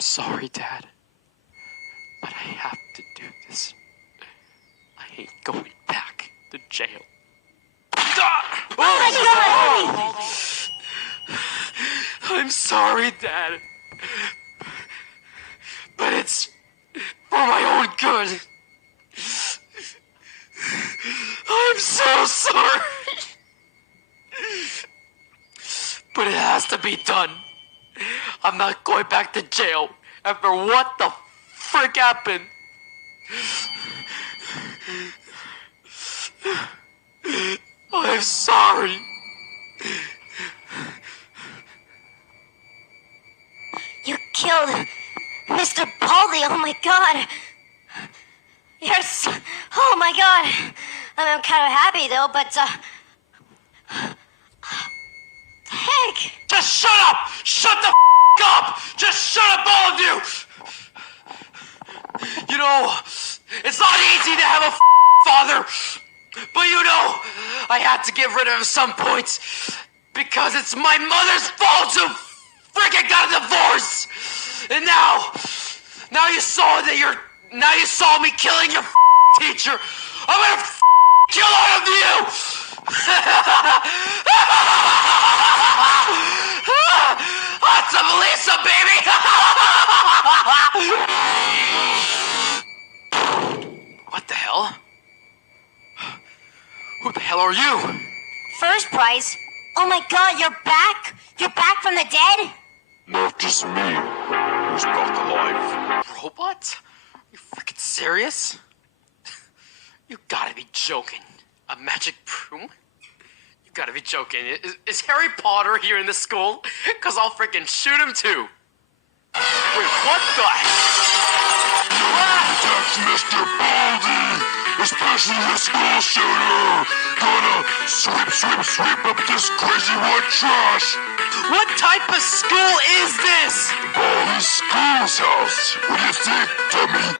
I'm sorry, Dad. But I have to do this. I ain't going back to jail. Oh my God! I'm sorry, Dad. But it's for my own good. I'm so sorry. But it has to be done. I'm not going back to jail after what the frick happened. I'm sorry. You killed Mr. Baldy. Oh my God. Oh my God. I'm kind of happy though, but heck. Just shut up! Shut the up! Just shut up, all of you! You know, it's not easy to have a father, but you know, I had to get rid of him at some point because it's my mother's fault who freaking got a divorce. And now you saw me killing your teacher. I'm gonna kill all of you. Awesome, Lisa, baby! What the hell? Who the hell are you? First prize? Oh my God, you're back? You're back from the dead? Not just me. Who's back alive? Robot? Are you freaking serious? You gotta be joking. A magic broom? You gotta be joking. Is Harry Potter here in the school? Cause I'll freaking shoot him too. Wait, what the? That's Mr. Baldy! Especially the school shooter! Gonna sweep up this crazy white trash! What type of school is this? Baldy's school's house! What do you think, dummy?